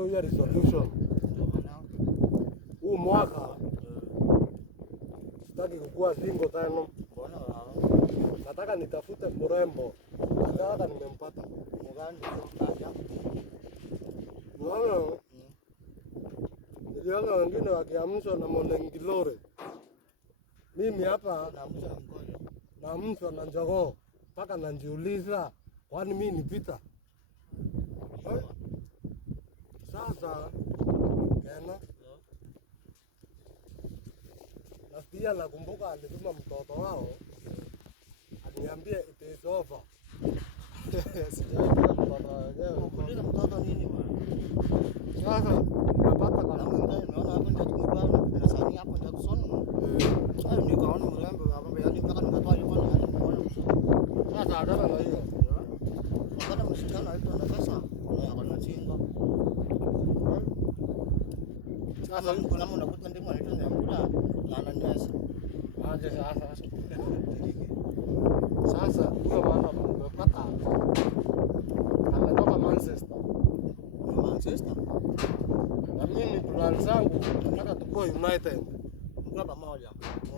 sio ya resolution. Huu mwaka sitaki kukua single tena. Nataka nitafute mrembo. Nataka nimempata. Unaona? Niliona wengine wakiamshwa na Monengilore. Mimi hapa naamshwa na njogoo. Mpaka najiuliza kwani mimi ni Peter? Sasa Kena nasikia nakumbuka alituma mtoto wao aniambie it is over. Sijaipata mtoto wenyewe. Ukuuliza mtoto nini bwana? Sasa napata kama naona hapo ndio tumepanga na sani hapo ndio kusoma. Hayo nikaona mrembo hapa yani mpaka nikatoa ile kona yani nimeona mtoto. sasa adala na hiyo. Wakati mshikana alitoa na pesa na akona chinga. Sasa kuna mtu unakuta ndimo anaitwa Nyambura na ananyesa. Aje sasa huyo maana mmepata ametoka Manchester. Manchester. Na mimi plan zangu nataka tukue United. Kwa pamoja.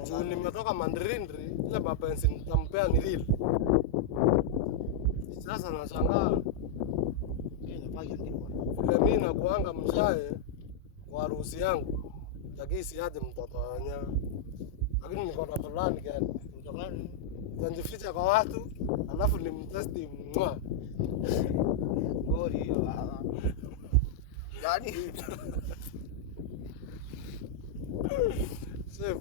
Juu nimetoka Mandrindri ile mapenzi nitampea ni real. Sasa nashangaa Yeye page ndipo. vile mimi nakuanga mshae kwa harusi yangu. Lakini aje mtoto wenyewe. Lakini niko na plan gani? Mtokani. Nitajificha kwa watu alafu nimtesti mwa. Goli hiyo. Yaani Save.